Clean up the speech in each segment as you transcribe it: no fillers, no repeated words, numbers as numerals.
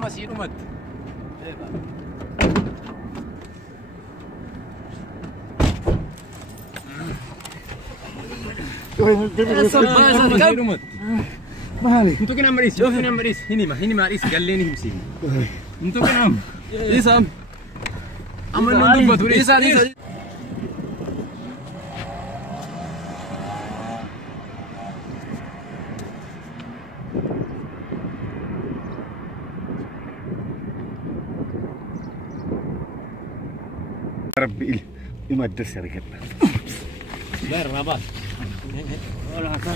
Masih umat. Untuk kena maris, jauh kena maris. Ini maris. Gallen ini mesti. Untuk kena. Isam. Aman untuk buat turis. Isa. ربي ما تدرس يا رجال لا الرباط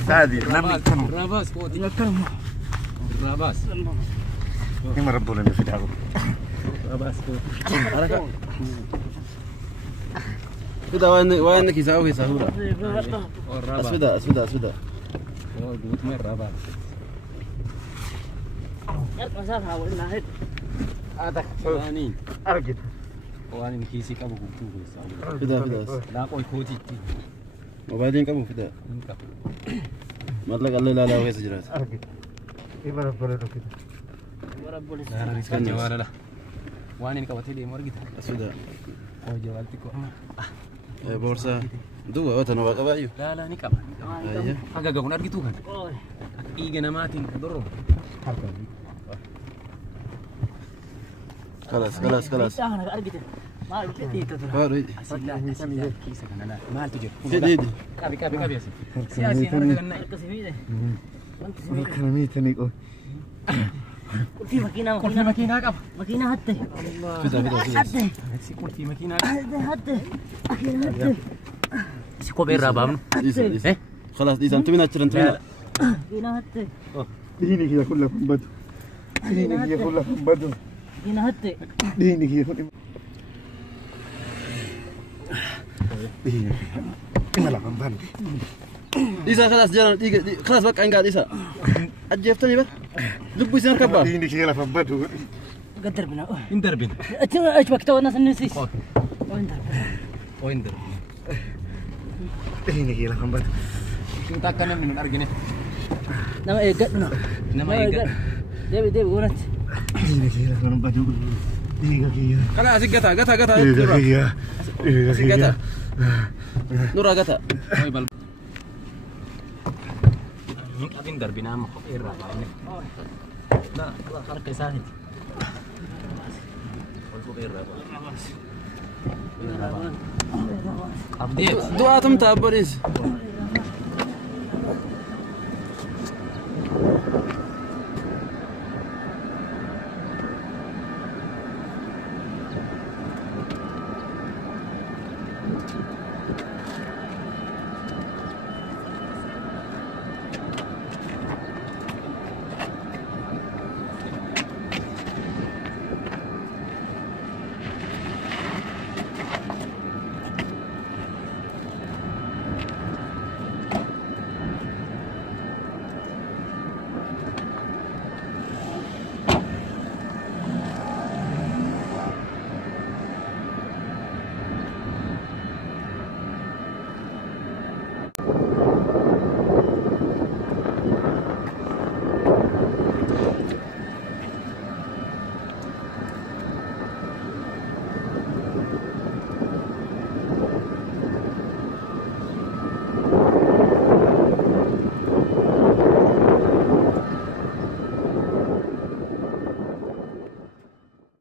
هذه الرباط Rabas. Ini merebul ini sudah aku. Rabas. Sudah wain kisah sudah. Oh, Rabas. Sudah. Oh, gut mer Rabas. Ada ani. Argit. Oh, ani kisi kabu kuku bisa. Sudah. Dah kau ikut itu. وبعدين كم فدا ما طلق الله لا وهي سجرات Argit. Ini merebul itu kita. Dah riskan jawara lah. Wani kau tadi mau gitu. sudah Oh, jawal tiku. بورصة دوا وتنا بقى لا لا nikah. Iya. Agak benar gitu kan. Iga namatin dorong. خلاص baru Mahal tujuh. Sini. Kabi sih. Sia harga kena. Makan mie tadi kok. Kurti makina kap. Sudah. Si kurti makina. Si kau berapa? خلاص إذا أنت من أشرن تمنا Ini kita kulah pembadu. Ini kita kulah pembadu. Ini kita kulah. Ini malah pembadu. إذا خلاص جرى خلاص بقى قاعد إذا أجفتني بقى لبوا يصير كبا Ini kita kulah pembadu. قدر بنا Inter bin. اشبك تو الناس النسيس Inter. Ini kita pembadu. Kita kan minum argine. نما يقد بنا Nama iga. ديب ونت Ini kita pembadu. Ini kita. خلاص قطع Ini kita. Ini kita. نورا قطع Oi bal. Inter bin ama kok era ini. Nah, harga sahih. Update. دعاتهم تعبريز